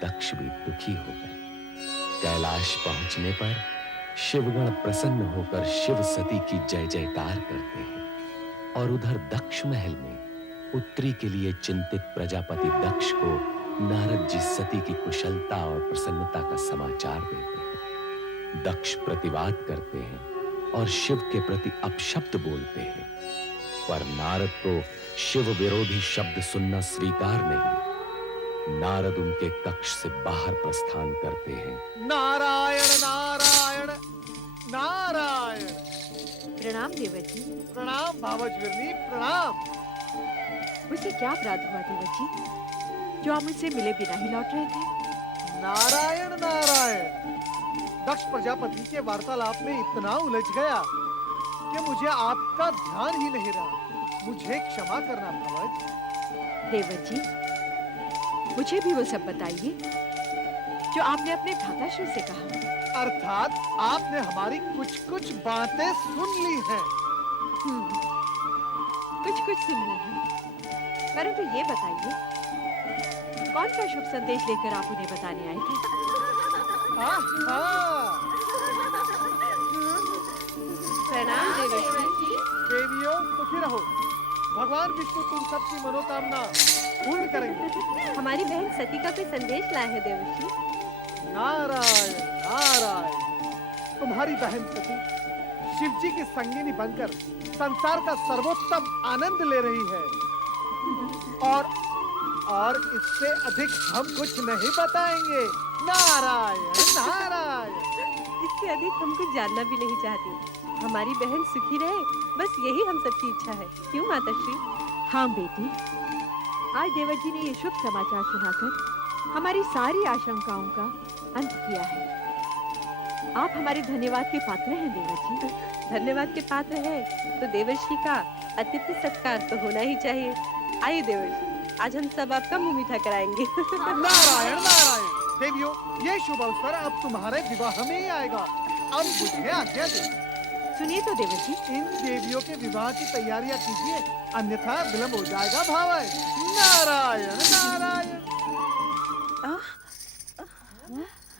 दक्ष भी दुखी हो गए। कैलाश पहुंचने पर शिवगण प्रसन्न होकर शिव सती की जय जयकार करते हैं और उधर दक्ष महल में पुत्री के लिए चिंतित प्रजापति दक्ष को नारद जी सती की कुशलता और प्रसन्नता का समाचार देते हैं। दक्ष प्रतिवाद करते हैं और शिव के प्रति अपशब्द बोलते हैं, पर नारद को शिव विरोधी शब्द सुनना स्वीकार नहीं। नारद उनके कक्ष से बाहर प्रस्थान करते हैं। नारायण नारायण नारायण। प्रणाम देवर जी। प्रणाम भावजविरनी, प्रणाम। मुझसे क्या अपराध हुआ देवर जी, जो आप मुझसे मिले बिना ही लौट रहे थे? नारायण नारायण। दक्ष प्रजापति के वार्तालाप में इतना उलझ गया कि मुझे आपका ध्यान ही नहीं रहा। मुझे क्षमा करना भावज। देवर जी, मुझे भी वो सब बताइए जो आपने अपने भ्राताश्री से कहा। अर्थात आपने हमारी कुछ कुछ बातें सुन ली हैं। कुछ कुछ सुन ली है, परंतु ये बताइए, कौन सा शुभ संदेश लेकर आप उन्हें बताने आए थे? प्रणाम देवर्षि। देवियों सुखी रहो। भगवान विष्णु तुम सबकी मनोकामना पूर्ण करेंगे। हमारी बहन सती का कोई संदेश लाए है देवर्षि। नारायण नारायण। तुम्हारी बहन सती शिव जी की संगिनी बनकर संसार का सर्वोत्तम आनंद ले रही है, और इससे अधिक हम कुछ नहीं बताएंगे। नारायण नारायण। इससे अधिक हम कुछ जानना भी नहीं चाहते। हमारी बहन सुखी रहे, बस यही हम सबकी इच्छा है। क्यों माताश्री? हाँ बेटी, आज देवर जी ने ये शुभ समाचार सुनाकर हमारी सारी आशंकाओं का अंत किया है। आप हमारे धन्यवाद के पात्र हैं देवर जी। धन्यवाद के पात्र हैं तो देवर्षि का अतिथि सत्कार तो होना ही चाहिए। आइए देवर्षि, आज हम सब आपका मुंह मीठा कराएंगे। नारायण नारायण। देवियों, ये शुभ अवसर अब तुम्हारे विवाह में ही आएगा। अब मुझे आज्ञा दे। सुनिए तो देवर जी, इन देवियों के विवाह की तैयारियां कीजिए, अन्यथा विलंब हो जाएगा भावज। नारायण नारायण।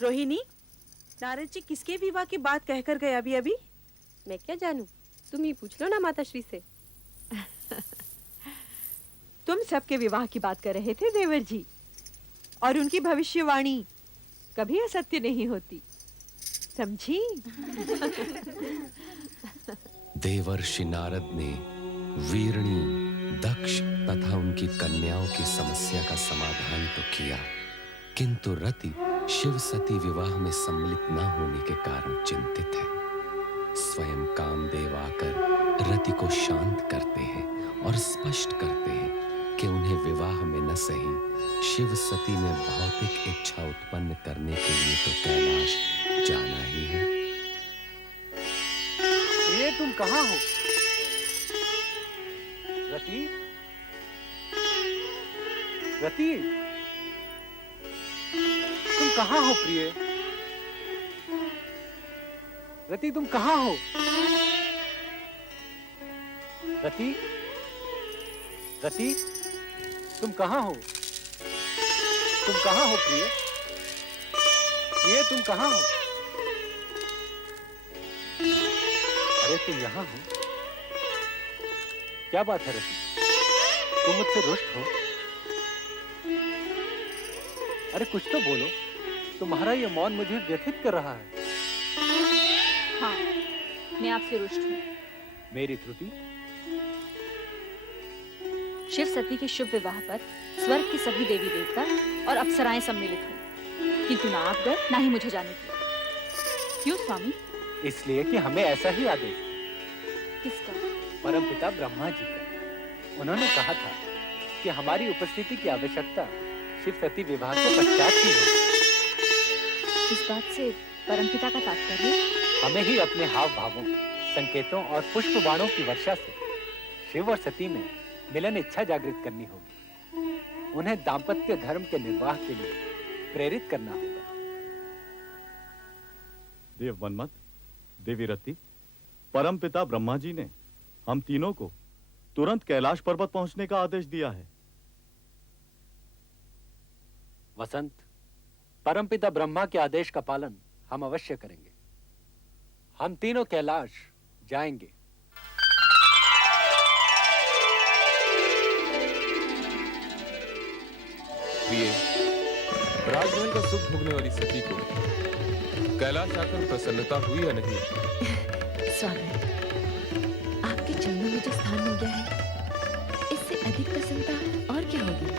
रोहिणी, नारद जी किसके विवाह की बात कहकर गए अभी अभी? मैं क्या जानूं, तुम ही पूछ लो ना माताश्री से। तुम सबके विवाह की बात कर रहे थे देवर जी, और उनकी भविष्यवाणी कभी असत्य नहीं होती, समझी? देवर्षि नारद ने वीरणी, दक्ष तथा उनकी कन्याओं की समस्या का समाधान तो किया, किंतु रति शिव सती विवाह में सम्मिलित न होने के कारण चिंतित है। स्वयं कामदेव आकर रति को शांत करते हैं और स्पष्ट करते हैं कि उन्हें विवाह में न सही शिव सती में भौतिक इच्छा उत्पन्न करने के लिए तो कैलाश जाना ही है। ये तुम कहाँ हो? रति, रति, तुम कहाँ हो प्रिय? रति, तुम कहाँ हो? रति, रति, तुम कहाँ हो? तुम कहाँ हो प्रिय? प्रिय, तुम कहाँ हो? अरे तुम यहाँ हो? क्या बात है रति? तुम मुझसे रुष्ट हो? अरे कुछ तो बोलो, तुम्हारा ये मौन मुझे व्यथित कर रहा है। हाँ, मैं आपसे रुष्ट हूँ। मेरी त्रुटि? शिव सती के शुभ विवाह पर स्वर्ग के सभी देवी देवता और अप्सराएं सम्मिलित हुई, किंतु ना आप गए ना ही मुझे जाने दिया। क्यों स्वामी? इसलिए कि हमें ऐसा ही आदेश किसका? परमपिता ब्रह्मा जी का। उन्होंने कहा था कि हमारी उपस्थिति की आवश्यकता शिव सती विवाह के पश्चात ही हो। इस बात से परमपिता का तात्पर्य? हमें ही अपने हाव भावों, संकेतों और पुष्प बाणों की वर्षा से शिव और सती में मिलन इच्छा जागृत करनी होगी। उन्हें दाम्पत्य धर्म के निर्वाह के लिए प्रेरित करना होगा। देव मनमत, देवी रति, परमपिता ब्रह्मा जी ने हम तीनों को तुरंत कैलाश पर्वत पहुंचने का आदेश दिया है। वसंत, परमपिता ब्रह्मा के आदेश का पालन हम अवश्य करेंगे। हम तीनों कैलाश जाएंगे। प्रिय, राजमहल का सुख भोगने वाली सती को कैलाश आकर प्रसन्नता हुई या नहीं? स्वामी, आपके चरणों में जो स्थान मिल गया है, इससे अधिक प्रसन्नता और क्या होगी?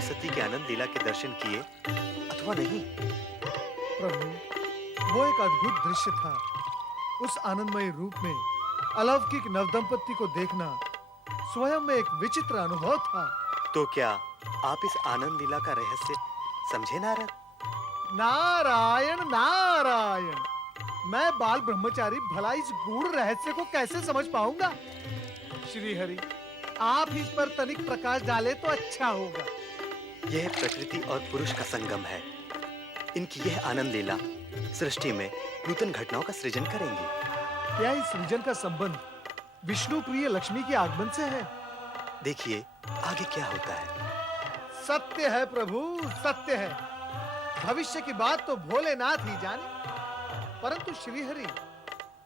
शिव सती के आनंद लीला के दर्शन किए अथवा नहीं? प्रभु, वो एक अद्भुत दृश्य था। उस आनंदमय रूप में अलौकिक नवदंपति को देखना स्वयं में एक विचित्र अनुभव था। तो क्या आप इस आनंद लीला का रहस्य समझे नारद? नारायण नारायण, मैं बाल ब्रह्मचारी भला इस गूढ़ रहस्य को कैसे समझ पाऊंगा? श्री हरि, आप इस पर तनिक प्रकाश डाले तो अच्छा होगा। यह प्रकृति और पुरुष का संगम है। इनकी यह आनंद लीला सृष्टि में नूतन घटनाओं का सृजन करेंगी। क्या इस सृजन का संबंध विष्णु प्रिय लक्ष्मी के आगमन से है? देखिए आगे क्या होता है। सत्य है प्रभु, सत्य है। भविष्य की बात तो भोलेनाथ ही जाने, परंतु श्रीहरि,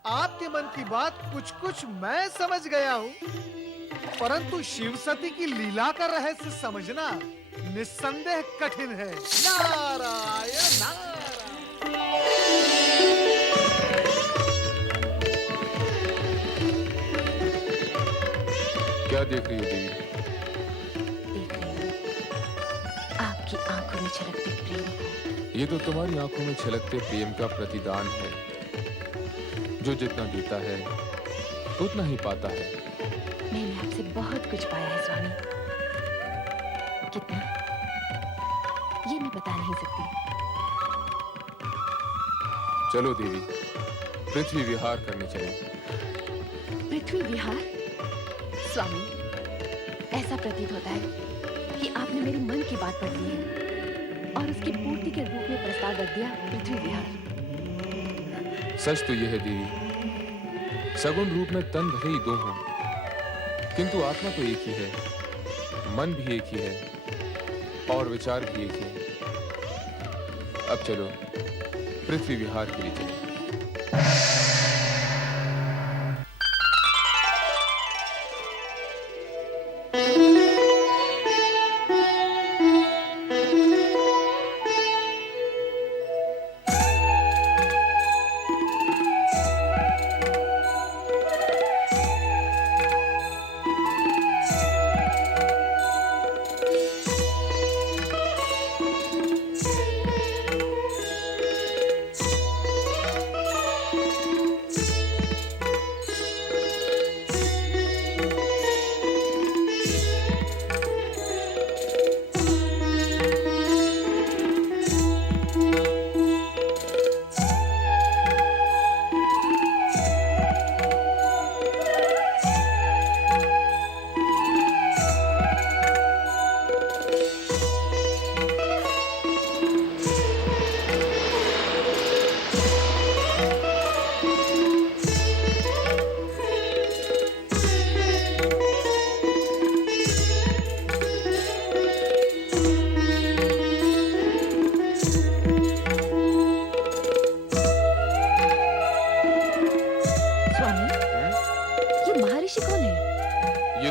आपके मन की बात कुछ कुछ मैं समझ गया हूँ, परंतु शिव सती की लीला का रहस्य समझना निस्संदेह कठिन है। नारायण नारायण। क्या देख रही हो देवी? देख रही हूँ आपकी आंखों में छलकते प्रेम को। ये तो तुम्हारी आंखों में छलकते प्रेम का प्रतिदान है। जो जितना देता है उतना ही पाता है। मैंने आपसे बहुत कुछ पाया है स्वामी। कितना, ये मैं बता नहीं सकती। चलो देवी, पृथ्वी विहार करने चले। पृथ्वी विहार? स्वामी, ऐसा प्रतीत होता है कि आपने मेरे मन की बात पढ़ ली है और उसकी पूर्ति के रूप में प्रस्ताव रख दिया, पृथ्वी विहार। सच तो यह है देवी, सगुण रूप में तन भले ही दो हों, किंतु आत्मा तो एक ही है, मन भी एक ही है और विचार भी एक ही है। अब चलो पृथ्वी विहार के लिए चलें।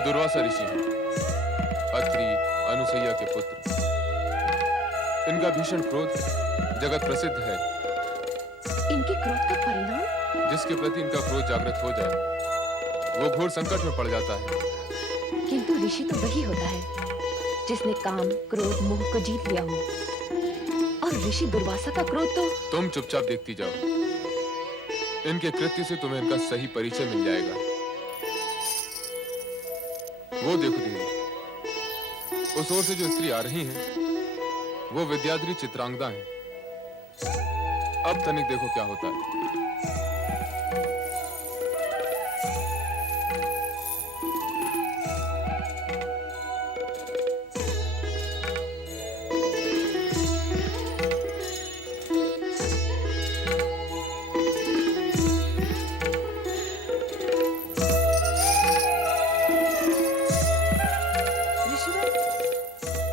दुर्वासा ऋषि हैं, अत्रि अनुसैया के पुत्र। इनका भीषण क्रोध जगत प्रसिद्ध है। इनके क्रोध का परिणाम? जिसके प्रति इनका क्रोध जागृत हो जाए वो घोर संकट में पड़ जाता है। किंतु ऋषि तो वही होता है जिसने काम, क्रोध, मोह को जीत लिया हो। और ऋषि दुर्वासा का क्रोध तो... तुम चुपचाप देखती जाओ, इनके कृत्य से तुम्हें इनका सही परिचय मिल जाएगा। वो देखो देवी, उस ओर से जो स्त्री आ रही हैं, वो विद्याधरी चित्रांगदा हैं। अब तनिक देखो क्या होता है।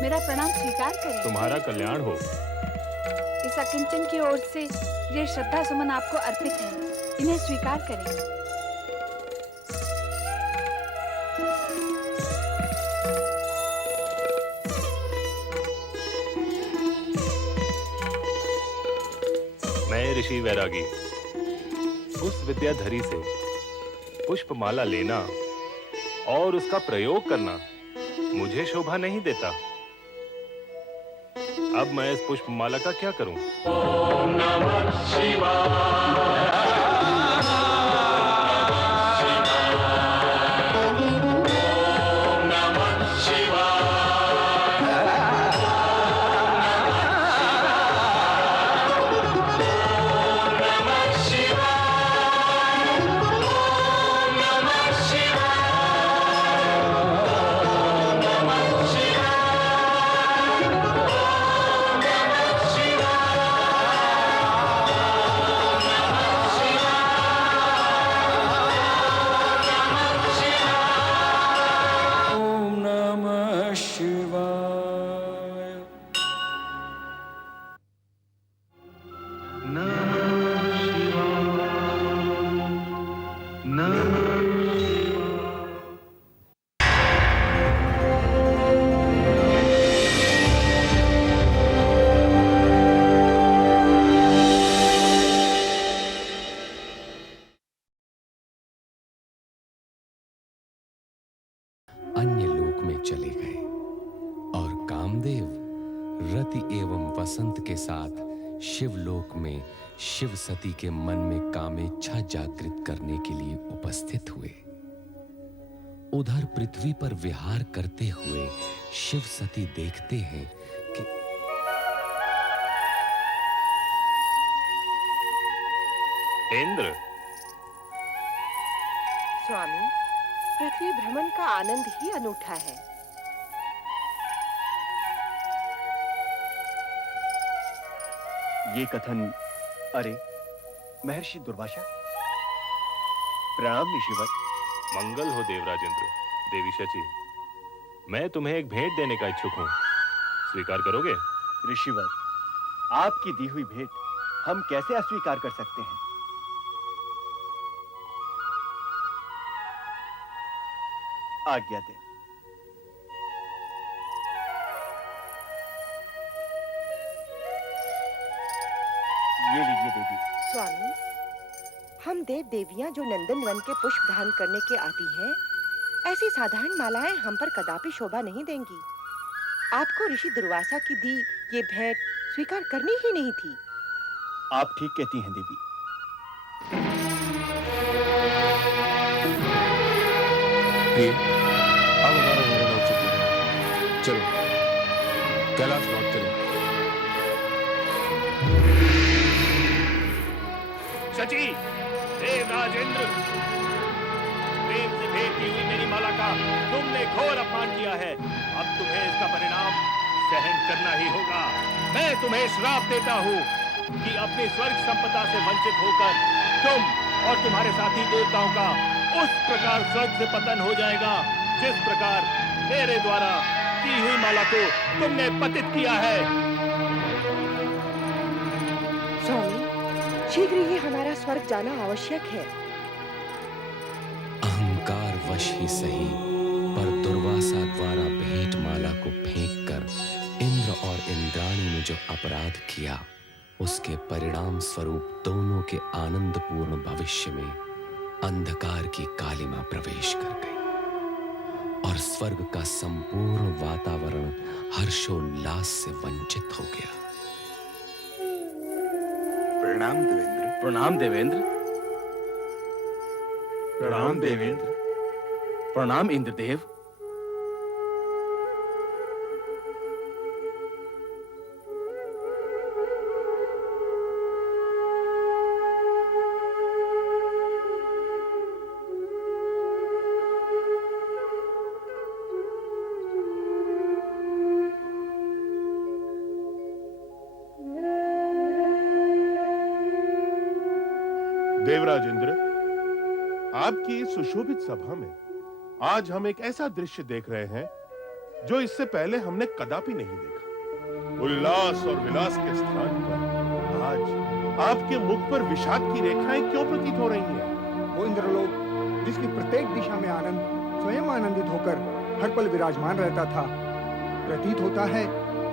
मेरा प्रणाम स्वीकार करें। तुम्हारा कल्याण हो। इस अकिंचन की ओर से ये श्रद्धा सुमन आपको अर्पित है, इन्हें स्वीकार करें। मैं ऋषि वैरागी, उस विद्याधरी से पुष्पमाला लेना और उसका प्रयोग करना मुझे शोभा नहीं देता। अब मैं इस पुष्पमाला का क्या करूं? अन्य लोक में चले गए और कामदेव रति एवं वसंत के साथ शिवलोक में शिव सती के मन में कामेच्छा जागृत करने के लिए उपस्थित हुए। उधर पृथ्वी पर विहार करते हुए शिव सती देखते हैं कि इंद्र, स्वामी, पृथ्वी भ्रमण का आनंद ही अनूठा है। ये कथन, अरे महर्षि दुर्वासा, प्रणाम ऋषिवर। मंगल हो देवराज इंद्र। देवी शची, मैं तुम्हें एक भेंट देने का इच्छुक हूं, स्वीकार करोगे? ऋषिवर, आपकी दी हुई भेंट हम कैसे अस्वीकार कर सकते हैं? आज्ञा दें। ये लीजिए देवी। स्वामी, हम देव देवियां जो नंदन वन के पुष्प धारण करने के आती हैं, ऐसी साधारण मालाएं हम पर कदापि शोभा नहीं देंगी। आपको ऋषि दुर्वासा की दी ये भेंट स्वीकार करनी ही नहीं थी। आप ठीक कहती हैं देवी। प्रिय, अब हमारा निर्णय हो चुका है। चलो कैलाश लौट चलें। शची, देवराज इंद्र, प्रेम से भेंट की हुई मेरी माला का तुमने घोर अपमान किया है। अब तुम्हें इसका परिणाम सहन करना ही होगा। मैं तुम्हें श्राप देता हूँ कि अपनी स्वर्ग संपदा से वंचित होकर तुम और तुम्हारे साथी देवताओं का उस प्रकार स्वर्ग से पतन हो जाएगा जिस प्रकार मेरे द्वारा की हुई माला को तुमने पतित किया है। स्वामी, शीघ्र ही हमारा स्वर्ग जाना आवश्यक है। अहंकार वश ही सही, पर दुर्वासा द्वारा भेंट माला को फेंककर इंद्र और इंद्राणी ने जो अपराध किया, उसके परिणाम स्वरूप दोनों के आनंदपूर्ण भविष्य में अंधकार की कालिमा प्रवेश कर गई और स्वर्ग का संपूर्ण वातावरण हर्षोल्लास से वंचित हो गया। प्रणाम देवेंद्र। प्रणाम देवेंद्र। प्रणाम देवेंद्र। प्रणाम इंद्रदेव। देवराज इंद्र, आपकी इस सुशोभित सभा में आज हम एक ऐसा दृश्य देख रहे हैं जो इससे पहले हमने कदापि नहीं देखा। उल्लास और विलास के स्थान पर आज आपके मुख पर विषाद की रेखाएं क्यों प्रतीत हो रही हैं? वो इंद्रलोक जिसकी प्रत्येक दिशा में आनंद स्वयं आनंदित होकर हर पल विराजमान रहता था, प्रतीत होता है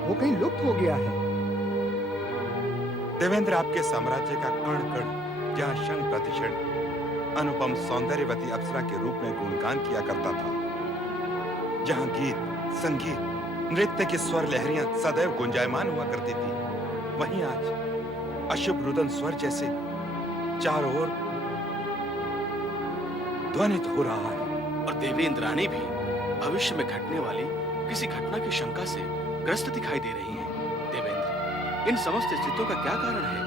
वो कहीं लुप्त हो गया है। देवेंद्र, आपके साम्राज्य का कण कण जहाँ क्षण प्रतिक्षण अनुपम सौंदर्यवती अप्सरा के रूप में गुणगान किया करता था, जहाँ गीत, संगीत नृत्य की स्वर लहरियां सदैव गुंजायमान हुआ करती थी, वहीं आज अशुभ रुदन स्वर जैसे चारों ओर ध्वनित हो रहा है। और देवी इंद्राणी भी भविष्य में घटने वाली किसी घटना की शंका से ग्रस्त दिखाई दे रही हैं। देवेंद्र, इन समस्त स्थितियों का क्या कारण है?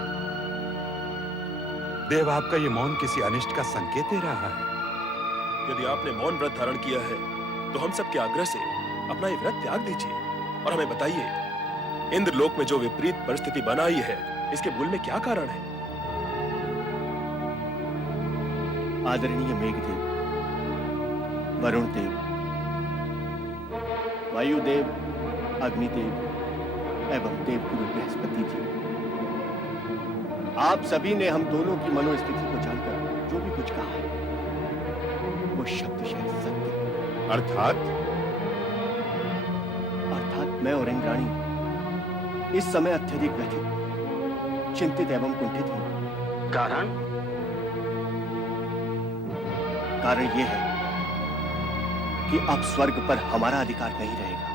देव, आपका ये मौन किसी अनिष्ट का संकेत दे रहा है। यदि आपने मौन व्रत धारण किया है तो हम सबके आग्रह से अपना ये व्रत त्याग दीजिए और हमें बताइए, इंद्रलोक में जो विपरीत परिस्थिति बनाई है, इसके मूल में क्या कारण है? आदरणीय मेघदेव, वरुण देव, वायुदेव, अग्निदेव एवं देवगुरु बृहस्पति जी, आप सभी ने हम दोनों की मनोस्थिति को जानकर जो भी कुछ कहा है वो शब्दशः सत्य। अर्थात मैं और इंद्राणी इस समय अत्यधिक व्यथित, चिंतित एवं कुंठित हूं। कारण यह है कि अब स्वर्ग पर हमारा अधिकार नहीं रहेगा।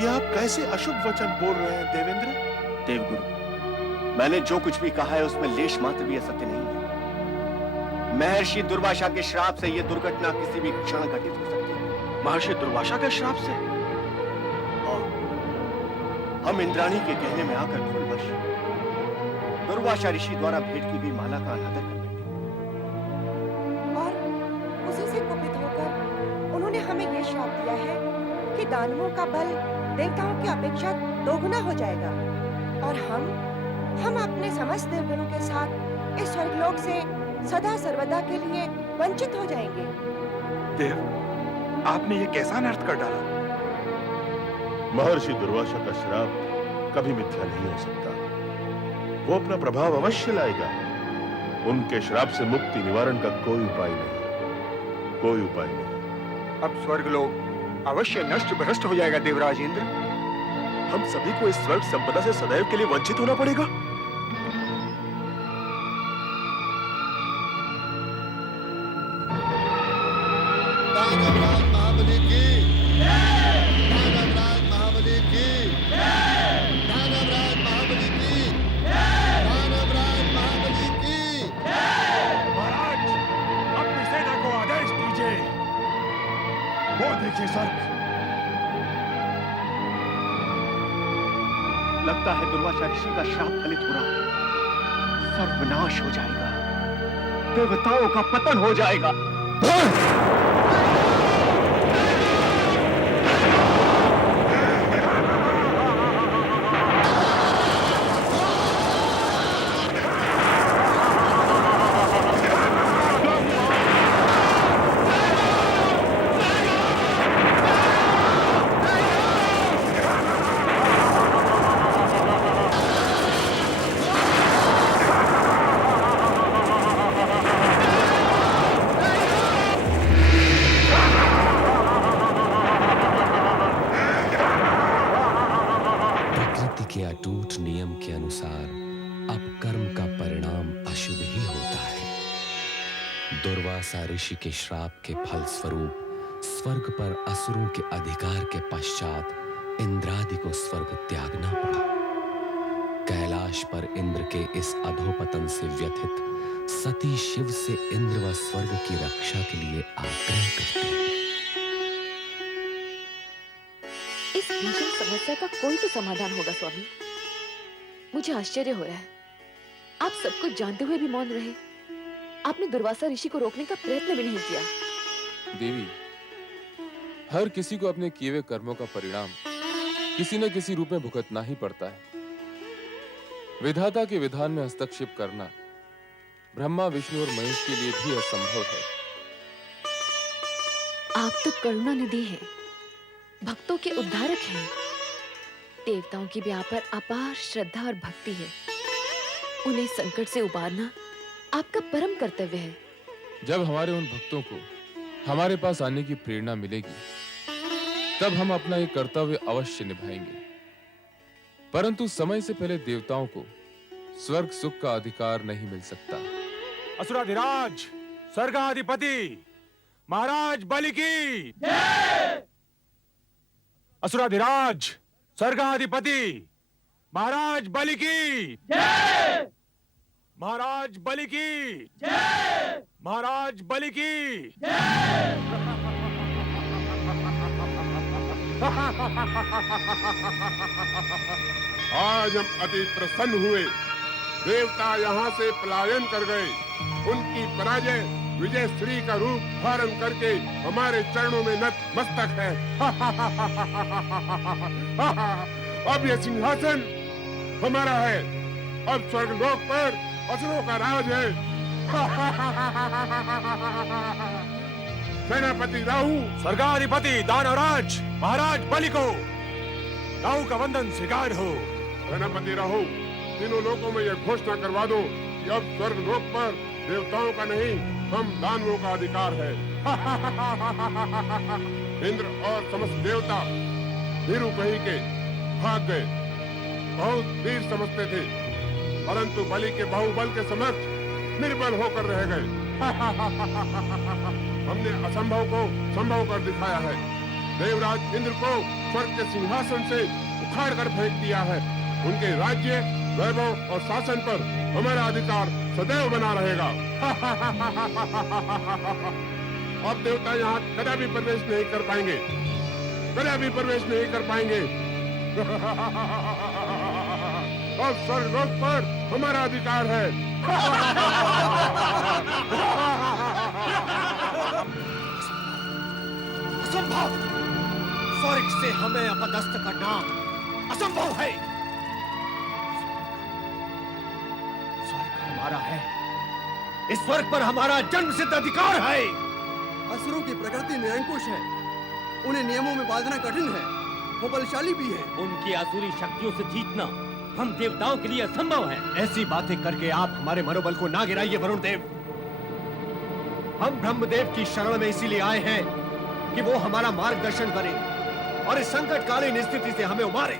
ये आप कैसे अशुभ वचन बोल रहे हैं देवेंद्र? देवगुरु, मैंने जो कुछ भी कहा है उसमें लेश मात्र भी असत्य नहीं है। महर्षि दुर्वासा के श्राप से यह दुर्घटना किसी भी क्षण घटित हो सकती है। महर्षि दुर्वासा के श्राप से? और हम इंद्राणी के कहने में आकर भूलवश दुर्वासा ऋषि द्वारा भेंट की गई माला का अनादर कर बैठे और उसी से कुपित होकर उन्होंने हमें यह श्राप दिया है कि दानवों का बल देवताओं की अपेक्षा दोगुना हो जाएगा और हम अपने समस्त देवगणों के साथ इस स्वर्गलोक से सदा सर्वदा के लिए वंचित हो जाएंगे। देव, आपने ये कैसा अनर्थ कर डाला? महर्षि दुर्वासा का श्राप कभी मिथ्या नहीं हो सकता। वो अपना प्रभाव अवश्य लाएगा। उनके श्राप से मुक्ति निवारण का कोई उपाय नहीं, कोई उपाय नहीं। अब स्वर्गलोक अवश्य नष्ट भ्रष्ट हो जाएगा देवराज इंद्र। हम सभी को इस स्वर्ग संपदा से सदैव के लिए वंचित होना पड़ेगा। दानवराज महाबली की, दानवराज महाबली की, दानवराज महाबली की, दानवराज महाबली की। महाराज, अपनी सेना को आदेश दीजिए। वो देखिए स्वर्ग। लगता है दुर्वासा ऋषि का श्राप फलित हो रहा है। सर्वनाश हो जाएगा, देवताओं का पतन हो जाएगा। अटूट नियम के अनुसार अब कर्म का परिणाम अशुभ ही होता है। दुर्वासा ऋषि के श्राप के फल स्वरूप स्वर्ग पर असुरों के अधिकार के पश्चात इंद्रादि को स्वर्ग त्यागना पड़ा। कैलाश पर इंद्र के इस अधोपतन से व्यथित सती शिव से इंद्र व स्वर्ग की रक्षा के लिए आग्रह करती है। इस भीषण समस्या का कोई तो समाधान होगा स्वामी। मुझे आश्चर्य हो रहा है, आप सब कुछ जानते हुए भी मौन रहे। आपने दुर्वासा ऋषि को रोकने का प्रयत्न भी नहीं किया। देवी, हर किसी को अपने किए हुए कर्मों का परिणाम किसी न किसी रूप में भुगतना ही पड़ता है। विधाता के विधान में हस्तक्षेप करना ब्रह्मा, विष्णु और महेश के लिए भी असंभव है। आप तो करुणा निधि हैं, भक्तों के उद्धारक हैं। देवताओं की भी आप पर अपार श्रद्धा और भक्ति है। उन्हें संकट से उबारना आपका परम कर्तव्य है। जब हमारे उन भक्तों को हमारे पास आने की प्रेरणा मिलेगी, तब हम अपना ये कर्तव्य अवश्य निभाएंगे। परंतु समय से पहले देवताओं को स्वर्ग सुख का अधिकार नहीं मिल सकता। असुराधिराज, स्वर्गाधिपति महाराज बलि की असुराधिराज स्वर्गाधिपति महाराज बलि की जय, महाराज बलि की जय, महाराज बलि की आज हम अति प्रसन्न हुए। देवता यहाँ से पलायन कर गए। उनकी पराजय विजय श्री का रूप धारण करके हमारे चरणों में नतमस्तक है। अब यह सिंहासन हमारा है। अब स्वर्गलोक पर असुरों का राज है। सेनापति राहु, स्वर्गाधिपति दानवराज महाराज बलि को राहु का वंदन स्वीकार हो। सेनापति राहु, तीनों लोकों में यह घोषणा करवा दो कि अब स्वर्गलोक पर देवताओं का नहीं, हम दानवों का अधिकार है। इंद्र और समस्त देवता भीरू कही के भाग गए। बहुत वीर समझते थे, परंतु बलि के बाहुबल के समक्ष निर्बल होकर रह गए। हमने असंभव को संभव कर दिखाया है। देवराज इंद्र को स्वर्ग के सिंहासन से उखाड़ कर फेंक दिया है। उनके राज्य, वैभव और शासन पर हमारा अधिकार सदैव बना रहेगा। अब देवता यहाँ कदापि प्रवेश नहीं कर पाएंगे, कदापि प्रवेश नहीं कर पाएंगे। अब स्वर्गलोक पर हमारा अधिकार है। असंभव! स्वर्ग से हमें अपदस्थ करना असंभव है। स्वर्ग हमारा है। इस स्वर्ग पर हमारा जन्म सिद्ध अधिकार है। असुरों की प्रकृति निरंकुश है। उन्हें नियमों में बांधना कठिन है। वो बलशाली भी है। उनकी आसुरी शक्तियों से जीतना हम देवताओं के लिए असंभव है। ऐसी बातें करके आप हमारे मनोबल को ना गिराइए वरुण देव। हम ब्रह्मदेव की शरण में इसीलिए आए हैं कि वो हमारा मार्गदर्शन करे और इस संकटकालीन स्थिति से हमें उबारे।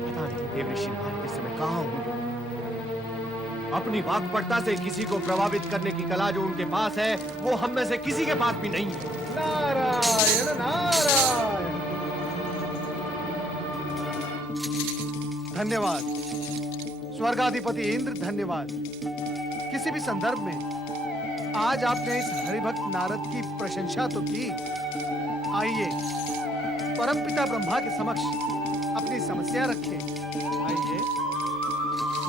पता नहीं देव ऋषि महाराज इस समय कहाँ होंगे। अपनी वाक्पटुता से किसी को प्रभावित करने की कला जो उनके पास है, वो हम में से किसी के पास भी नहीं है। नारायण नारायण। धन्यवाद स्वर्गाधिपति इंद्र, धन्यवाद। किसी भी संदर्भ में आज आपने इस हरिभक्त नारद की प्रशंसा तो की। आइए परमपिता ब्रह्मा के समक्ष अपनी समस्या रखें। आइए।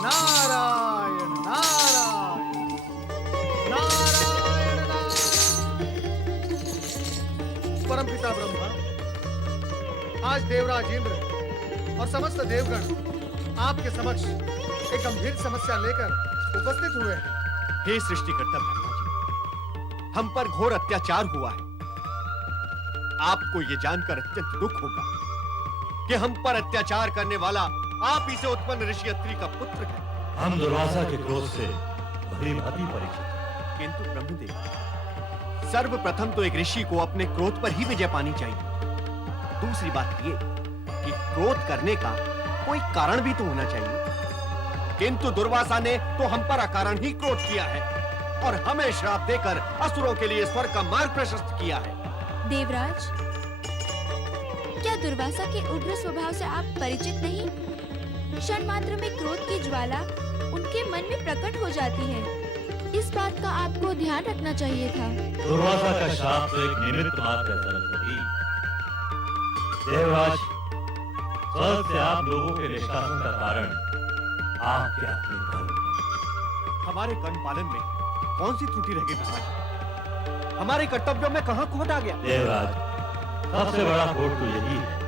नारायण नारायण नारायण नारायण। परमपिता ब्रह्मा, आज देवराज इंद्र और समस्त देवगण आपके समक्ष एक गंभीर समस्या लेकर उपस्थित हुए हैं। हे सृष्टिकर्ता ब्रह्मा जी, हम पर घोर अत्याचार हुआ है। आपको ये जानकर अत्यंत दुख होगा कि हम पर अत्याचार करने वाला आप ही से उत्पन्न ऋषि अत्रि का पुत्र है। हम दुर्वासा के क्रोध से भली भांति परीक्षित, किंतु ब्रह्मदेव, सर्वप्रथम तो एक ऋषि को अपने क्रोध पर ही विजय पानी चाहिए। दूसरी बात ये कि क्रोध करने का कोई कारण भी तो होना चाहिए। किंतु दुर्वासा ने तो हम पर अकारण ही क्रोध किया है और हमें श्राप देकर असुरों के लिए स्वर्ग का मार्ग प्रशस्त किया है। देवराज, क्या दुर्वासा के उग्र स्वभाव से आप परिचित नहीं? क्षण मात्र में क्रोध की ज्वाला उनके मन में प्रकट हो जाती है। इस बात का आपको ध्यान रखना चाहिए था। दुर्वासा का श्राप तो एक निमित्त मात्र है सरस्वती। देवराज, स्वर्ग से आप लोगों के निष्कासन का कारण आपके अपने कर्म। हमारे कर्म पालन में कौन सी त्रुटि रह गई महाराज? हमारे कर्तव्यों में कहां खोट आ गया? देवराज, सबसे बड़ा खोट तो यही है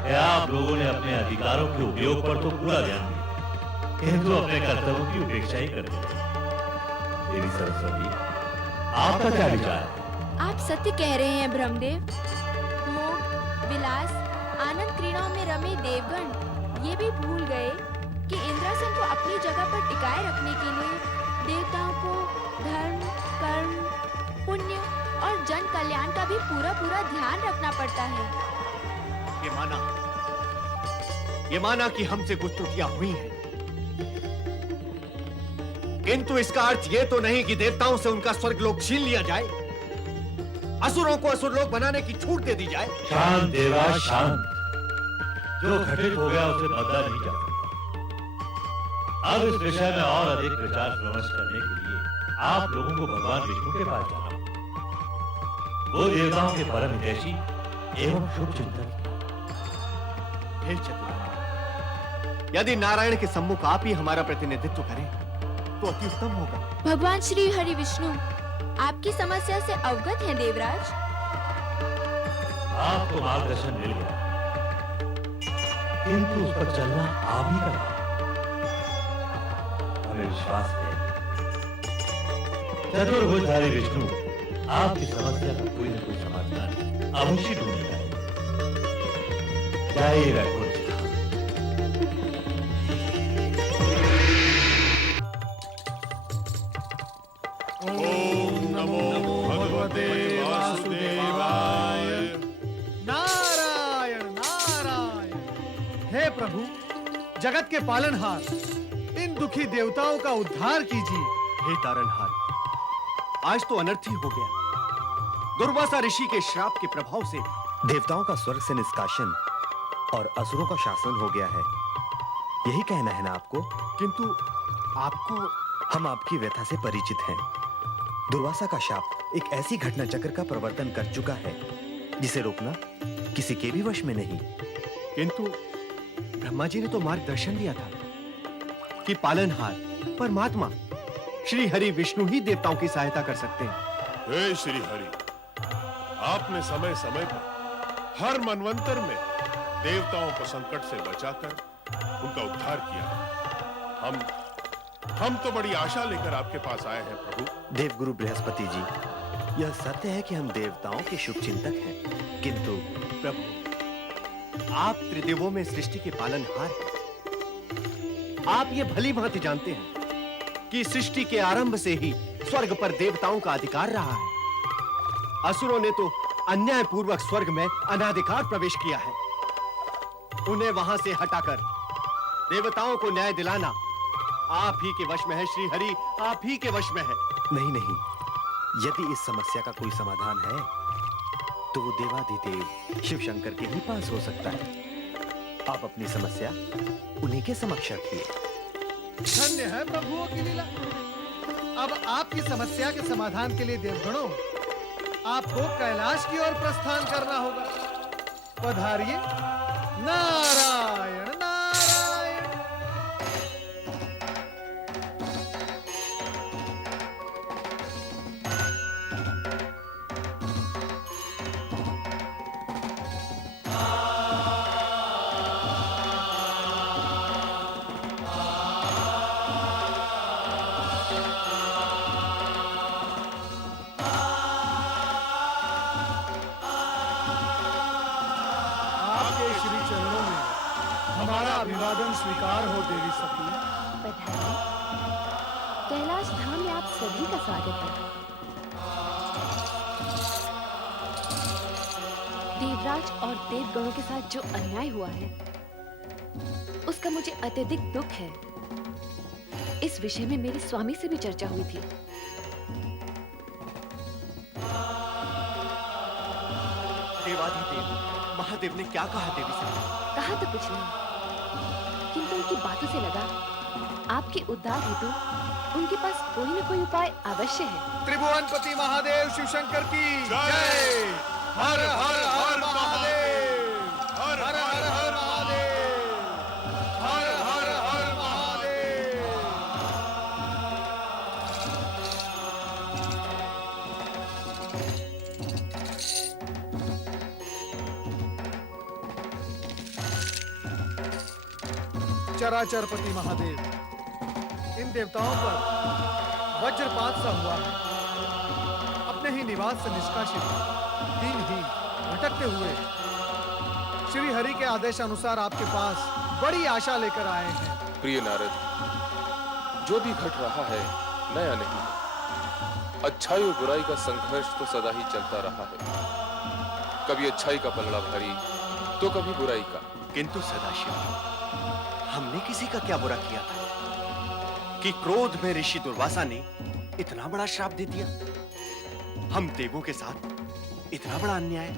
कि आप लोगों ने अपने अधिकारों के उपयोग पर तो पूरा ध्यान दिया, किंतु अपने कर्तव्यों की उपेक्षा ही कर दी। देवी सरस्वती, आपका क्या विचार है? आप सत्य कह रहे हैं ब्रह्मदेव। भोग, विलास, आनंद क्रीड़ाओं में रमे देवगण ये भी भूल गए कि इंद्रासन को अपनी जगह पर टिकाए रखने के लिए देवताओं को धर्म, कर्म, पुण्य और जन कल्याण का भी पूरा ध्यान रखना पड़ता है। ये माना कि हमसे कुछ त्रुटियां हुई हैं, किंतु इसका अर्थ ये तो नहीं कि देवताओं से उनका स्वर्गलोक छीन लिया जाए। असुरों को असुर लोग बनाने की छूट दे दी जाए। शांत देवराज शांत। जो घटित हो गया उसे बदला नहीं जा सकता। अब इस विषय में और अधिक विचार विमर्श करने के लिए आप लोगों को भगवान विष्णु के पास जाना होगा। वो देवताओं के परम हितैषी एवं शुभ चिंतक। हे चतुर, यदि नारायण के सम्मुख आप ही हमारा प्रतिनिधित्व करें तो अति उत्तम होगा। भगवान श्री हरि विष्णु आपकी समस्या से अवगत हैं देवराज। आपको मार्गदर्शन मिल गया, किंतु उस पर चलना आप ही का काम। हमें विश्वास है चतुर्भुजधारी विष्णु आपकी समस्या का कोई न कोई समाधान अवश्य ढूंढ लाएगा। जय वैकुंठ धाम। ओम नमो भगवते वासुदेवाय। नारायण नारायण। हे प्रभु, जगत के पालनहार, इन दुखी देवताओं का उद्धार कीजिए। हे तारनहार, आज तो अनर्थ ही हो गया। दुर्वासा ऋषि के श्राप के प्रभाव से देवताओं का स्वर्ग से निष्कासन और असुरों का शासन हो गया है। यही कहना है ना आपको? किंतु आपको हम आपकी व्यथा से परिचित हैं। दुर्वासा का शाप एक ऐसी घटना चक्र का प्रवर्तन कर चुका है जिसे रोकना किसी के भी वश में नहीं। किंतु ब्रह्मा जी ने तो मार्गदर्शन दिया था कि पालनहार परमात्मा श्री हरि विष्णु ही देवताओं की सहायता कर सकते हैं। हे श्री हरि, आपने समय समय पर हर मनवंतर में देवताओं को संकट से बचाकर उनका उद्धार किया। हम तो बड़ी आशा लेकर आपके पास आए हैं प्रभु। देवगुरु बृहस्पति जी, यह सत्य है कि हम देवताओं के शुभ चिंतक हैं, किंतु प्रभु, आप त्रिदेवों में सृष्टि के पालनहार हैं। आप ये भली भांति जानते हैं कि सृष्टि के आरंभ से ही स्वर्ग पर देवताओं का अधिकार रहा है। असुरों ने तो अन्याय पूर्वक स्वर्ग में अनाधिकार प्रवेश किया है। उन्हें वहां से हटाकर देवताओं को न्याय दिलाना आप ही के वश में है। श्री हरि, आप ही के वश में है। नहीं नहीं, यदि इस समस्या का कोई समाधान है तो वो देवाधिदेव शिव शंकर के ही पास हो सकता है। आप अपनी समस्या उन्हीं के समक्ष रखिए। धन्य है प्रभुओं की लीला। अब आपकी समस्या के समाधान के लिए देवगणों, आपको कैलाश की ओर प्रस्थान करना होगा। पधारिए। नारायण नारायण। अभिवादन स्वीकार हो देवी सती। कैलाश धाम में आप सभी का स्वागत है। देवराज और देवगणों के साथ जो अन्याय हुआ है उसका मुझे अत्यधिक दुख है। इस विषय में मेरे स्वामी से भी चर्चा हुई थी। देवाधिदेव महादेव ने क्या कहा देवी सती? कहा तो कुछ नहीं, किंतु उनकी बातों से लगा आपके उद्धार हेतु उनके पास कोई न कोई उपाय अवश्य है। त्रिभुवनपति महादेव शिव शंकर की जय। हर हर हर महादेव। हर हर हर महादेव। हर हर हर महादेव। चराचरपति महादेव, इन देवताओं पर वज्रपात सा हुआ है। अपने ही निवास से निष्कासित दिनहीन भटकते हुए श्री हरि के आदेश अनुसार आपके पास बड़ी आशा लेकर आए हैं। प्रिय नारद, जो भी घट रहा है नया नहीं है। अच्छाई और बुराई का संघर्ष तो सदा ही चलता रहा है। कभी अच्छाई का पलड़ा भारी तो कभी बुराई का। किंतु सदाशिव, हमने किसी का क्या बुरा किया था कि क्रोध में ऋषि दुर्वासा ने इतना बड़ा श्राप दे दिया? हम देवों के साथ इतना बड़ा अन्याय?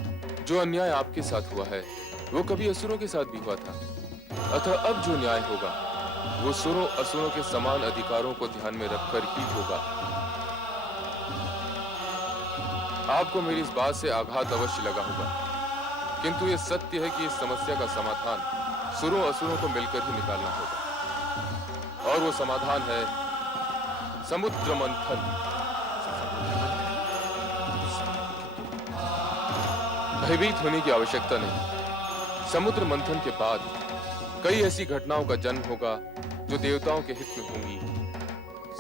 जो अन्याय आपके साथ हुआ है वो कभी असुरों के साथ भी हुआ था। अतः अब जो न्याय होगा वो सुरों असुरों के समान अधिकारों को ध्यान में रखकर ही होगा। आपको मेरी इस बात से आघात अवश्य लगा होगा, किंतु ये सत्य है कि इस समस्या का समाधान सुरों असुरों को मिलकर ही निकालना होगा, और वो समाधान है समुद्र मंथन। भयभीत होने की आवश्यकता नहीं। समुद्र मंथन के बाद कई ऐसी घटनाओं का जन्म होगा जो देवताओं के हित में होंगी।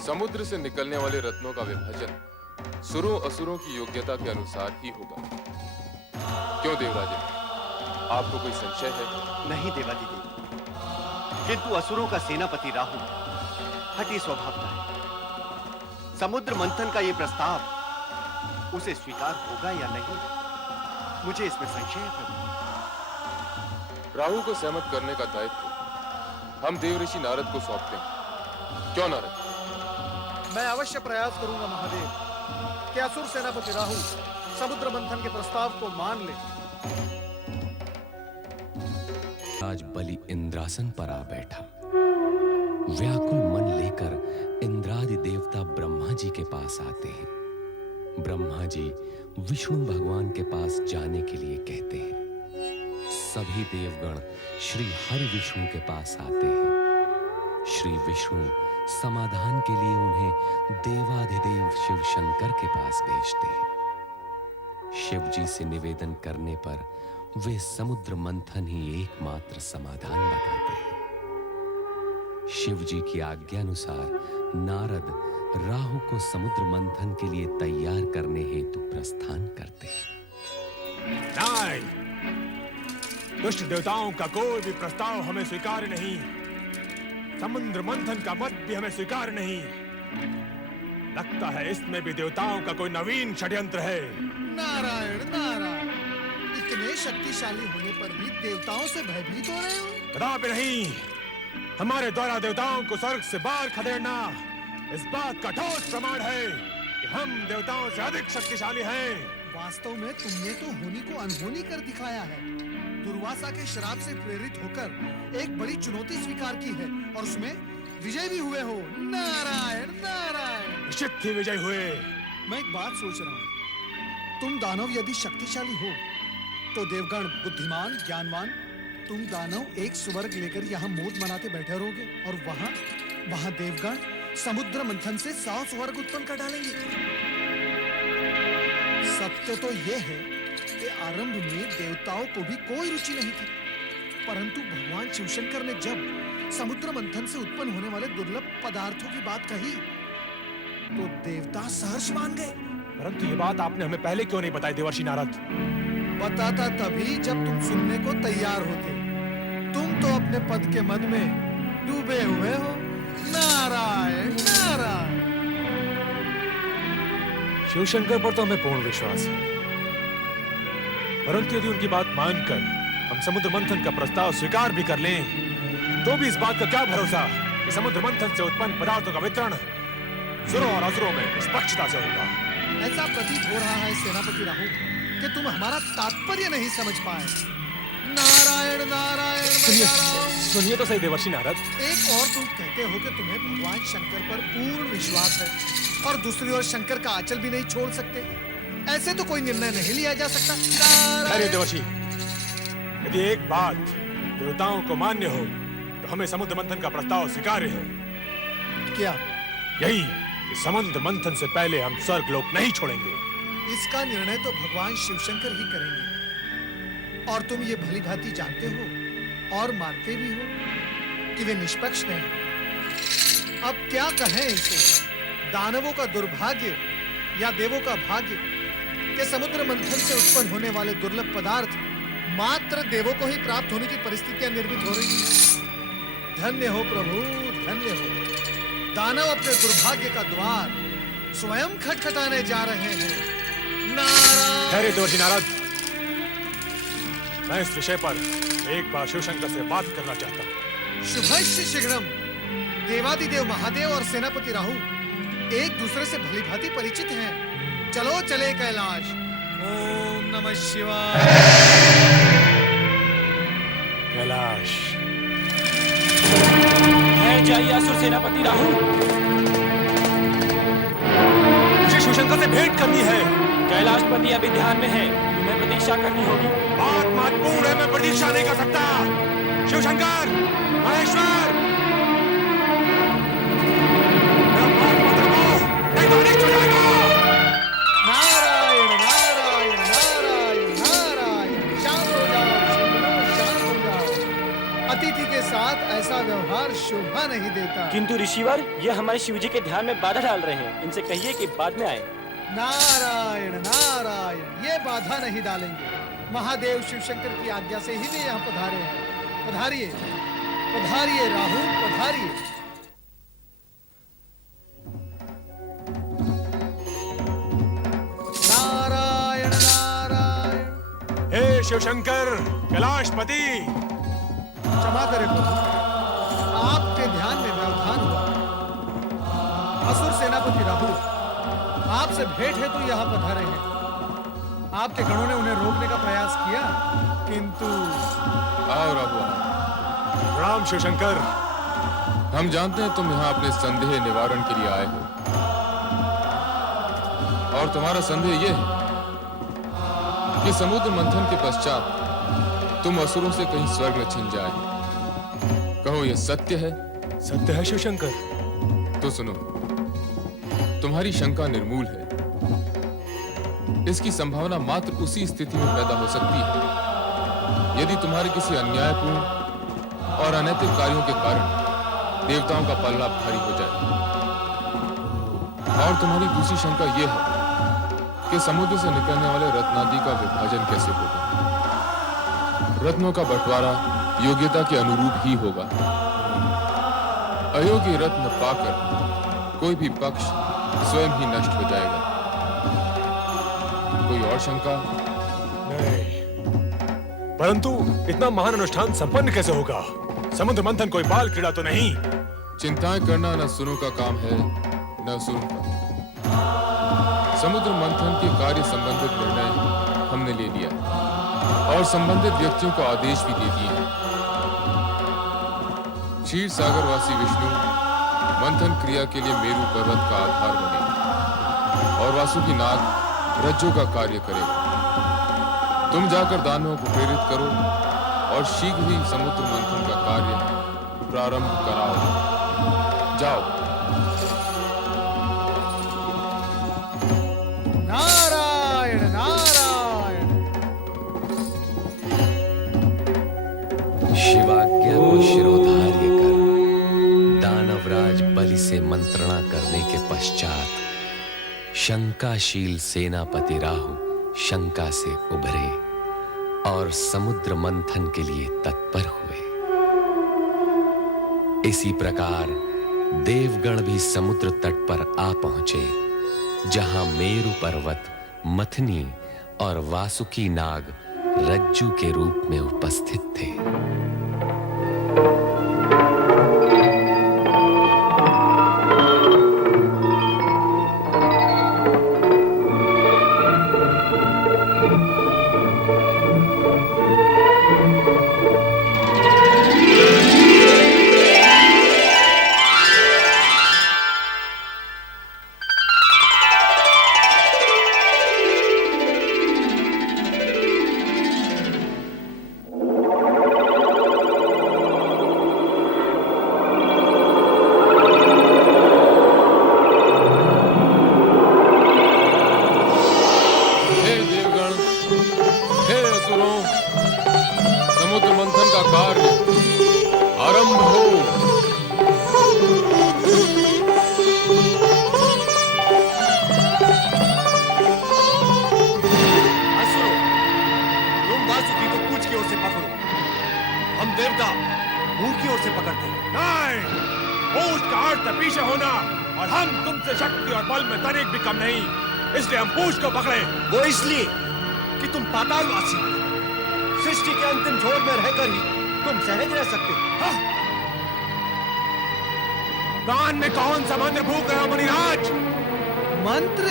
समुद्र से निकलने वाले रत्नों का विभाजन सुरों असुरों की योग्यता के अनुसार ही होगा। क्यों देवराजन, आपको कोई संशय है? नहीं देवादिदेव, किंतु असुरों का सेनापति राहु हठी स्वभाव का है। समुद्र मंथन का ये प्रस्ताव उसे स्वीकार होगा या नहीं, मुझे इसमें संशय है प्रभु। राहु को सहमत करने का दायित्व हम देवऋषि नारद को सौंपते हैं। क्यों नारद? मैं अवश्य प्रयास करूंगा महादेव कि असुर सेनापति राहु समुद्र मंथन के प्रस्ताव को मान ले। आज बलि इंद्रासन पर आ बैठा। व्याकुल मन लेकर इंद्रादि देवता ब्रह्मा जी के पास आते हैं। ब्रह्मा जी विष्णु भगवान के पास जाने के लिए कहते हैं। सभी देवगण श्री हरि विष्णु के पास आते हैं। श्री विष्णु समाधान के लिए उन्हें देवाधिदेव शिव शंकर के पास भेजते हैं। शिव जी से निवेदन करने पर वे समुद्र मंथन ही एकमात्र समाधान बताते हैं। शिव जी की आज्ञानुसार नारद राहु को समुद्र मंथन के लिए तैयार करने हेतु प्रस्थान करते हैं। नहीं, दुष्ट देवताओं का कोई भी प्रस्ताव हमें स्वीकार नहीं। समुद्र मंथन का मत भी हमें स्वीकार नहीं। लगता है इसमें भी देवताओं का कोई नवीन षड्यंत्र है। नारायण नारायण, इतने शक्तिशाली होने पर भी देवताओं से भयभीत हो रहे हो? कदापि नहीं। हमारे द्वारा देवताओं को स्वर्ग से बाहर खदेड़ना इस बात का ठोस प्रमाण है कि हम देवताओं से अधिक शक्तिशाली हैं। वास्तव में तुमने तो होनी को अनहोनी कर दिखाया है। दुर्वासा के श्राप से प्रेरित होकर एक बड़ी चुनौती स्वीकार की है और उसमें विजय भी हुए हो। नारायण नारायण, निश्चित ही विजय हुए। मैं एक बात सोच रहा हूँ, तुम दानव यदि शक्तिशाली हो तो देवगण बुद्धिमान ज्ञानवान, तुम दानव एक स्वर्ग लेकर यहाँ मौत मनाते बैठे रहोगे और वहाँ देवगण समुद्र मंथन से 100 स्वर्ग उत्पन्न कर डालेंगे। सत्य तो यह है कि आरंभ में देवताओं को भी कोई रुचि नहीं थी, परंतु भगवान शिवशंकर ने जब समुद्र मंथन से उत्पन्न होने वाले दुर्लभ पदार्थों की बात कही तो देवता सहर्ष मान गए। परंतु ये बात आपने हमें पहले क्यों नहीं बताई देवर्षि नारद? बताता तभी जब तुम सुनने को तैयार होते। तुम तो अपने पद के मद में डूबे हुए हो। नारायण नारायण। शिवशंकर पर तो हमें पूर्ण विश्वास है, परंतु यदि उनकी बात मानकर हम समुद्र मंथन का प्रस्ताव स्वीकार भी कर लें, तो भी इस बात का क्या भरोसा कि समुद्र मंथन से उत्पन्न पदार्थों का वितरण सुरों और असुरों में निष्पक्षता से होगा। ऐसा प्रतीत हो रहा है सेनापति राहु कि तुम हमारा तात्पर्य नहीं समझ पाए। नारायण नारायण। सुनिए तो सही देवर्षि नारद। एक और तुम कहते हो कि तुम्हें भगवान शंकर पर पूर्ण विश्वास है और दूसरी ओर शंकर का आंचल भी नहीं छोड़ सकते। ऐसे तो कोई निर्णय नहीं लिया जा सकता। अरे देवर्षि, यदि एक बात देवताओं को मान्य हो तो हमें समुद्र मंथन का प्रस्ताव स्वीकार्य है। क्या? यही कि समुद्र मंथन से पहले हम स्वर्ग लोक नहीं छोड़ेंगे। इसका निर्णय तो भगवान शिवशंकर ही करेंगे और तुम ये भली भांति जानते हो और मानते भी हो कि वे निष्पक्ष हैं। अब क्या कहें इसे, दानवों का दुर्भाग्य या देवों का भाग्य कि समुद्र मंथन से उत्पन्न होने वाले दुर्लभ पदार्थ मात्र देवों को ही प्राप्त होने की परिस्थितियां निर्मित हो रही हैं। धन्य हो प्रभु, धन्य हो। दानव अपने दुर्भाग्य का द्वार स्वयं खटखटाने जा रहे हैं। नारायण देवर्षि नारद, मैं इस विषय पर एक बार शिवशंकर से बात करना चाहता हूँ। शुभस्य शीघ्रम। देवादिदेव महादेव और सेनापति राहु एक दूसरे से भली भांति परिचित हैं। चलो चले कैलाश। ओम नमः शिवाय। कैलाश ठहर जाइए असुर सेनापति राहु। मुझे शिवशंकर से भेंट करनी है। कैलाशपति अभी ध्यान में है, तुम्हें प्रतीक्षा करनी होगी। बात महत्वपूर्ण है, मैं प्रतीक्षा नहीं कर सकता। शिवशंकर, महेश्वर, मेरा बात मत रोको, नहीं तो अनिष्ट हो जाएगा। नारायण नारायण नारायण नारायण। शांत हो जाओ शिवगणों, शांत हो जाओ। अतिथि के साथ ऐसा व्यवहार शोभा नहीं देता। किंतु ऋषिवर, ये हमारे शिवजी के ध्यान में बाधा डाल रहे हैं, इनसे कहिए कि बाद में आए। नारायण नारायण, ये बाधा नहीं डालेंगे। महादेव शिवशंकर की आज्ञा से ही वे यहाँ पधारे हैं। पधारिए पधारिए राहु, पधारिए। नारायण नारायण। हे शिवशंकर, कैलाशपति, क्षमा करें प्रभु, आपके ध्यान में व्यवधान हुआ। असुर सेनापति राहु आपसे भेंट है तो यहाँ पधारे हैं। आपके गणों ने उन्हें रोकने का प्रयास किया, किंतु आओ राहु। राम शिवशंकर, हम जानते हैं तुम यहाँ अपने संदेह निवारण के लिए आए हो, और तुम्हारा संदेह यह है कि समुद्र मंथन के पश्चात तुम असुरों से कहीं स्वर्ग न छिन जाए। कहो यह सत्य है? सत्य है शिवशंकर। तो सुनो, तुम्हारी शंका निर्मूल है। इसकी संभावना मात्र उसी स्थिति में पैदा हो सकती है यदि तुम्हारे किसी अन्यायपूर्ण और अनैतिक कार्यों के कारण देवताओं का पल्ला भारी हो जाए। और तुम्हारी दूसरी शंका यह है कि समुद्र से निकलने वाले रत्नादि का विभाजन कैसे होगा। रत्नों का बंटवारा योग्यता के अनुरूप ही होगा। अयोग्य रत्न पाकर कोई भी पक्ष स्वयं ही नष्ट हो जाएगा। कोई और शंका? नहीं, परंतु इतना महान अनुष्ठान संपन्न कैसे होगा? समुद्र मंथन कोई बाल क्रीड़ा तो नहीं। चिंताएं करना न सुनो का काम है, न सुनो का। समुद्र मंथन के कार्य संबंधित निर्णय हमने ले लिया और संबंधित व्यक्तियों को आदेश भी दे दिए हैं। क्षीर सागरवासी विष्णु मंथन क्रिया के लिए मेरू पर्वत का आधार बने और वासुकी नाग रज्जो का कार्य करेगा। तुम जाकर दानवों को प्रेरित करो और शीघ्र ही समुद्र मंथन का कार्य प्रारंभ कराओ। जाओ। नारायण नारायण। शिवाज्ञा को शिरोधार्य कर दानवराज बलि से मंत्रणा करने के पश्चात शंकाशील सेनापति राहु शंका से उभरे और समुद्र मंथन के लिए तत्पर हुए। इसी प्रकार देवगण भी समुद्र तट पर आ पहुंचे, जहां मेरू पर्वत मथनी और वासुकी नाग रज्जू के रूप में उपस्थित थे। वो इसलिए कि तुम पातालवासी, सृष्टि के अंतिम छोर में रहकर ही तुम सहज रह सकते हो। कान में कौन सा मंत्र फूंक रहा मुनिराज? मंत्र?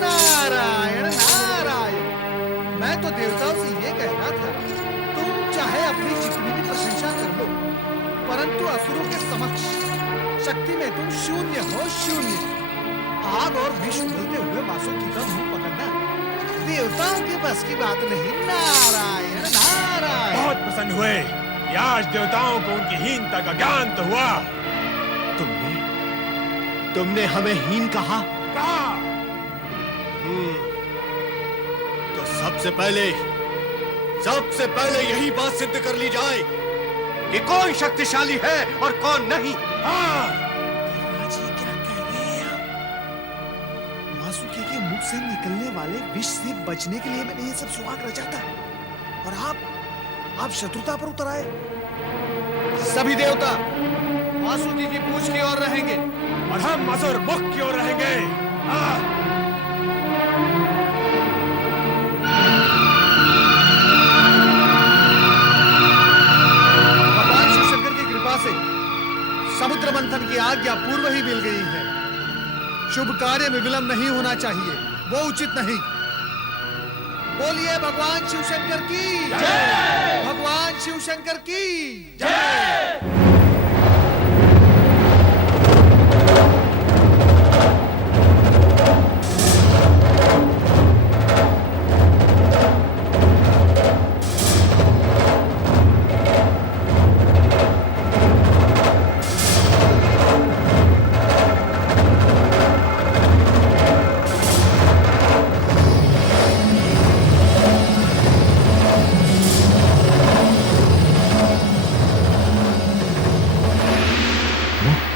नारायण नारायण। मैं तो देवताओं से ये कहना था, तुम चाहे अपनी जितनी भी प्रशंसा कर लो, परंतु असुरों के समक्ष शक्ति में तुम शून्य हो, शून्य। आग और विष उगलते हुए वासुकी का मुंह पकड़ना देवताओं के बस की बात नहीं। नारायण नारायण। बहुत प्रसन्न हुए कि आज देवताओं को उनकी हीनता का ज्ञान तो हुआ। तुमने हमें हीन कहा? तो सबसे पहले यही बात सिद्ध कर ली जाए कि कौन शक्तिशाली है और कौन नहीं। देवराज ये क्या कह रहे हैं आप? वासुकी के मुख से निकलने वाले विष से बचने के लिए मैंने ये सब सुहाग रचा था, और आप शत्रुता पर उतर आए। सभी देवता वासुकी की पूंछ की ओर रहेंगे और हम असुर मुख की ओर रहेंगे। भगवान शिव शंकर की कृपा से समुद्र मंथन की आज्ञा पूर्व ही मिल गई है। शुभ कार्य में विलंब नहीं होना चाहिए, वो उचित नहीं। बोलिए भगवान शिव शंकर की जय। भगवान शिव शंकर की जय।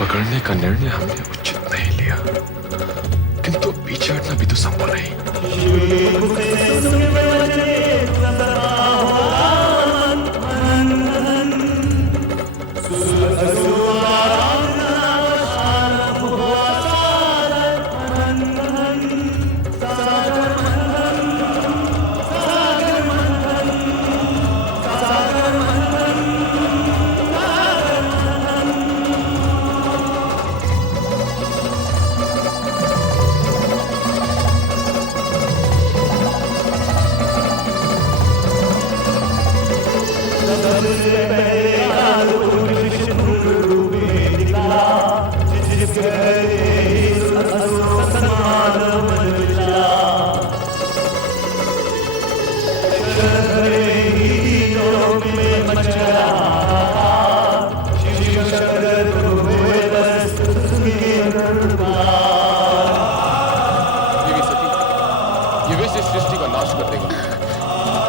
पकड़ने का निर्णय हमने उचित नहीं लिया, किंतु पीछे हटना भी तो संभव नहीं।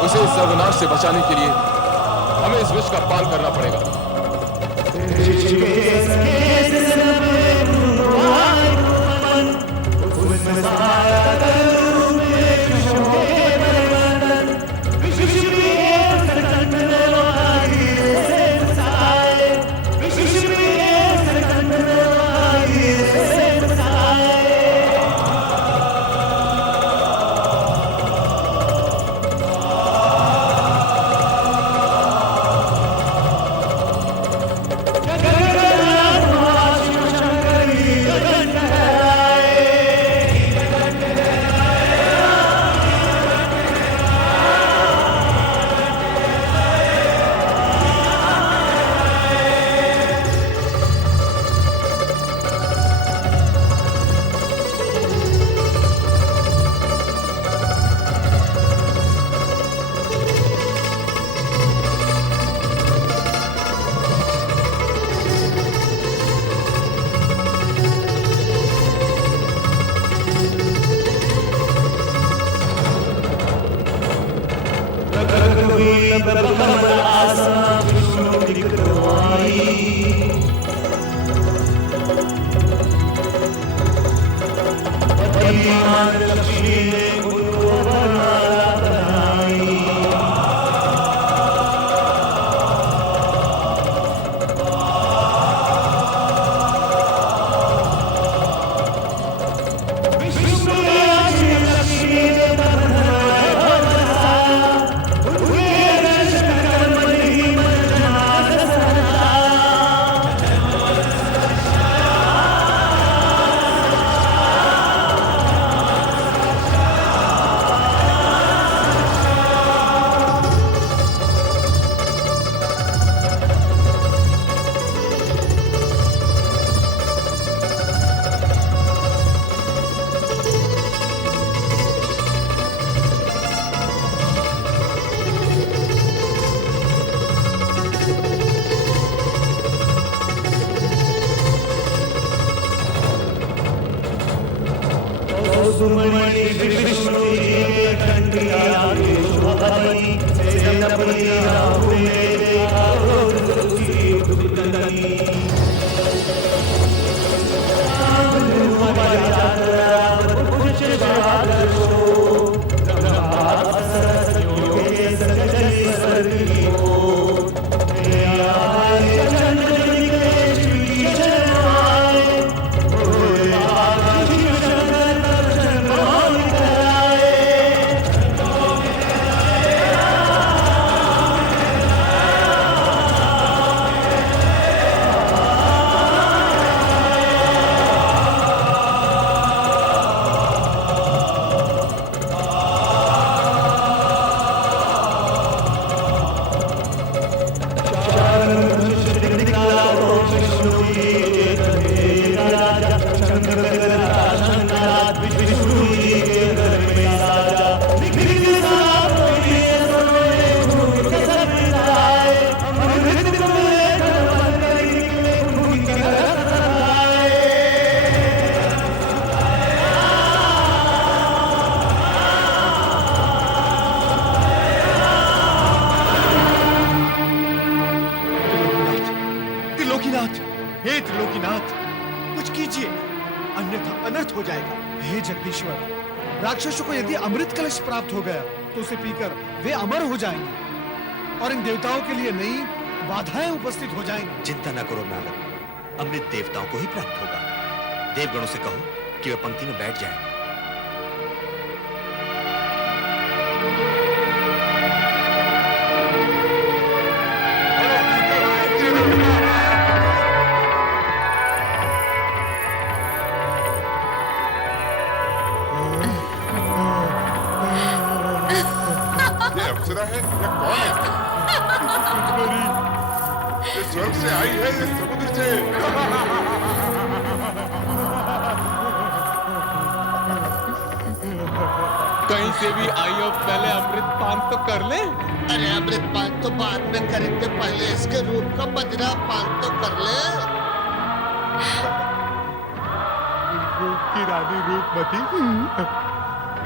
उसे इस सर्वनाश से बचाने के लिए हमें इस विष का पान करना पड़ेगा। त्रिलोकीनाथ, हे त्रिलोकीनाथ, कुछ कीजिए, अन्यथा अनर्थ हो जाएगा। हे जगदीश्वर, राक्षसों को यदि अमृत कलश प्राप्त हो गया तो उसे पीकर वे अमर हो जाएंगे और इन देवताओं के लिए नई बाधाएं उपस्थित हो जाएंगी। चिंता न करो नारद, अमृत देवताओं को ही प्राप्त होगा। देवगणों से कहो कि वे पंक्ति में बैठ जाएं। ये अप्सरा है या कौन है? ये स्वर्ग से आई है या समुद्र से? कहीं से भी आई हो, पहले अमृत पान तो कर ले। अरे अमृत पान तो बाद में करेंगे, पहले इसके रूप का बजरा पान तो कर ले। रूप की रानी रूपमती,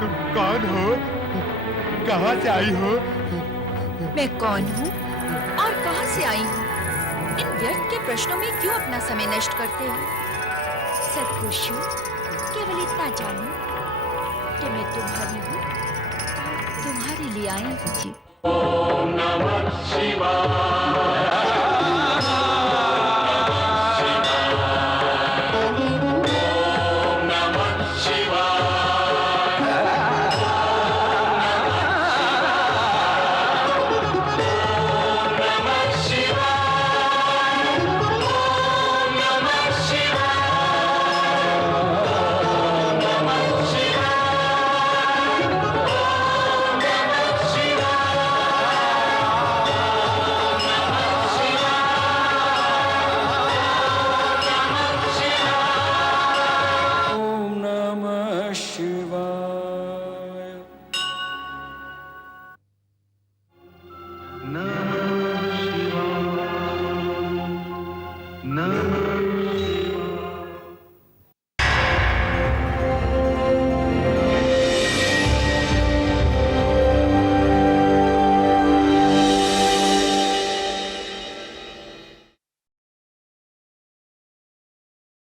तुम कौन हो? कहाँ से आई हो? मैं कौन हूँ और कहाँ से आई हूँ? इन व्यर्थ के प्रश्नों में क्यों अपना समय नष्ट करते हो? सत्पुरुषु, केवल इतना जानो कि मैं तुम्हारी हूँ, तुम्हारे लिए आई हूँ। ओम नमः शिवाय।